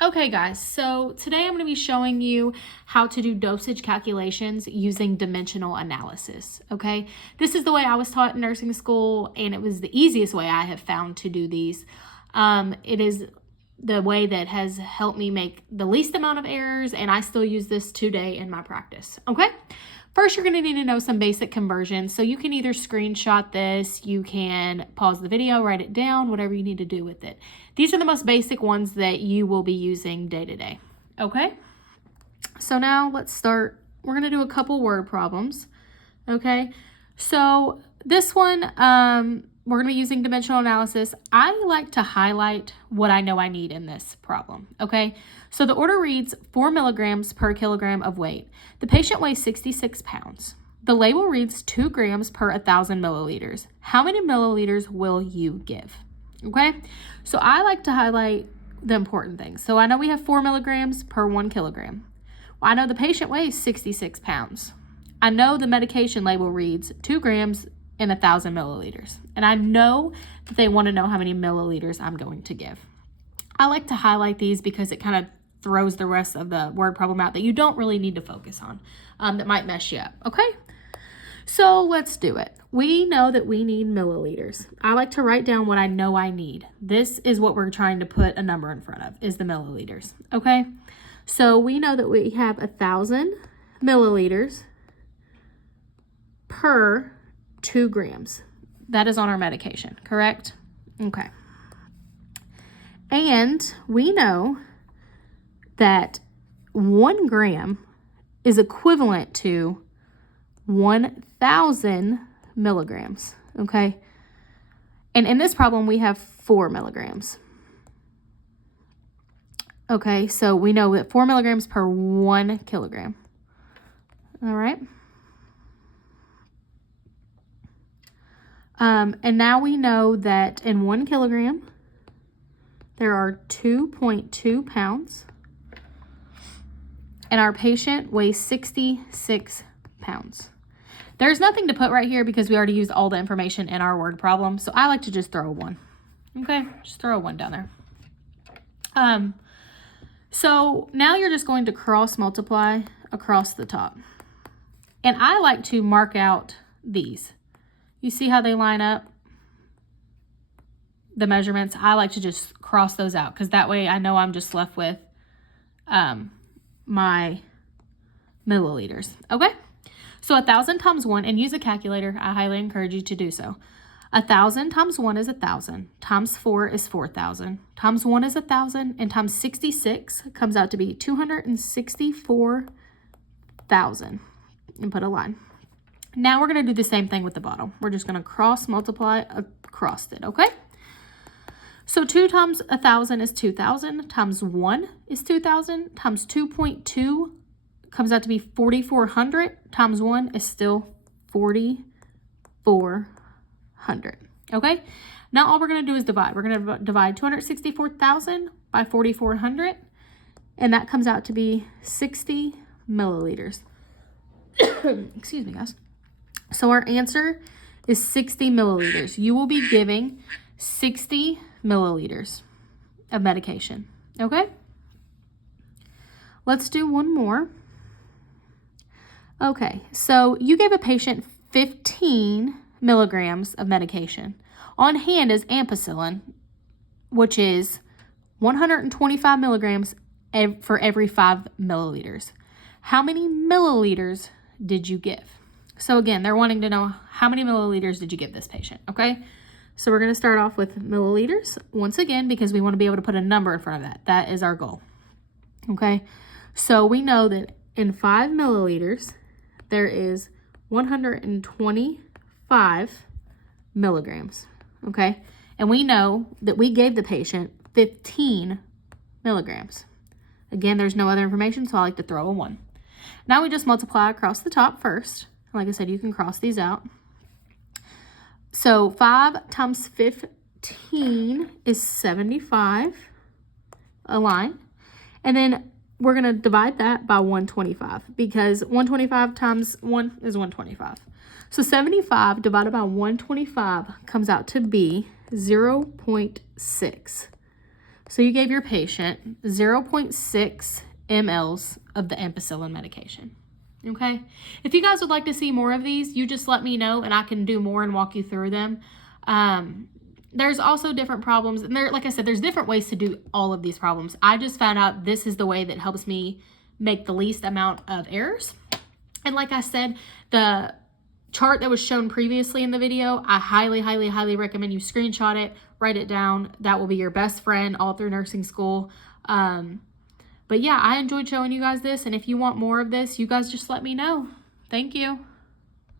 Okay guys, so today I'm going to be showing you how to do dosage calculations using dimensional analysis, okay? This is the way I was taught in nursing school, and it was the easiest way I have found to do these. It is the way that has helped me make the least amount of errors, and I still use this today in my practice, okay? First, you're going to need to know some basic conversions. So you can either screenshot this, you can pause the video, write it down, whatever you need to do with it. These are the most basic ones that you will be using day to day. Okay? So now let's start. We're going to do a couple word problems. Okay? So this one, we're going to be using dimensional analysis. I like to highlight what I know I need in this problem, okay? So the order reads 4 milligrams per kilogram of weight. The patient weighs 66 pounds. The label reads 2 grams per 1,000 milliliters. How many milliliters will you give? Okay? So I like to highlight the important things. So I know we have 4 milligrams per 1 kilogram. Well, I know the patient weighs 66 pounds. I know the medication label reads 2 grams in 1,000 milliliters. And I know that they want to know how many milliliters I'm going to give. I like to highlight these because it kind of throws the rest of the word problem out that you don't really need to focus on, that might mess you up, okay? So let's do it. We know that we need milliliters. I like to write down what I know I need. This is what we're trying to put a number in front of, is the milliliters, okay? So we know that we have 1,000 milliliters per 2 grams. That is on our medication, correct? Okay. And we know that 1 gram is equivalent to 1,000 milligrams, okay? And in this problem, we have 4 milligrams. Okay, so we know that 4 milligrams per 1 kilogram. All right. And now we know that in 1 kilogram, there are 2.2 pounds. And our patient weighs 66 pounds. There's nothing to put right here because we already used all the information in our word problem. So I like to just throw a 1. Okay, just throw a 1 down there. So now you're just going to cross multiply across the top. And I like to mark out these. You see how they line up? The measurements. I like to just cross those out because that way I know I'm just left with my milliliters. Okay? So 1,000 times 1, and use a calculator. I highly encourage you to do so. 1,000 times 1 is 1,000. Times 4 is 4,000. Times 1 is 1,000. And times 66 comes out to be 264,000. And put a line. Now we're going to do the same thing with the bottom. We're just going to cross multiply across it, okay? So 2 times 1,000 is 2,000, times 1 is 2,000, times 2.2 comes out to be 4,400, times 1 is still 4,400, okay? Now all we're going to do is divide. We're going to divide 264,000 by 4,400, and that comes out to be 60 milliliters. Excuse me, guys. So our answer is 60 milliliters. You will be giving 60 milliliters of medication, okay? Let's do one more. Okay, so you gave a patient 15 milligrams of medication. On hand is ampicillin, which is 125 milligrams for every 5 milliliters. How many milliliters did you give? So again, they're wanting to know how many milliliters did you give this patient, okay? So we're going to start off with milliliters once again because we want to be able to put a number in front of that. That is our goal, okay? So we know that in 5 milliliters, there is 125 milligrams, okay? And we know that we gave the patient 15 milligrams. Again, there's no other information, so I like to throw a 1. Now we just multiply across the top first. Like I said, you can cross these out. So 5 times 15 is 75, a line. And then we're going to divide that by 125 because 125 times 1 is 125. So 75 divided by 125 comes out to be 0.6. So you gave your patient 0.6 mLs of the ampicillin medication. Okay. If you guys would like to see more of these, you just let me know and I can do more and walk you through them. There's also different problems, and like I said, there's different ways to do all of these problems. I just found out this is the way that helps me make the least amount of errors. And like I said, the chart that was shown previously in the video, I highly, highly, highly recommend you screenshot it, write it down. That will be your best friend all through nursing school. But yeah, I enjoyed showing you guys this, and if you want more of this, you guys just let me know. Thank you.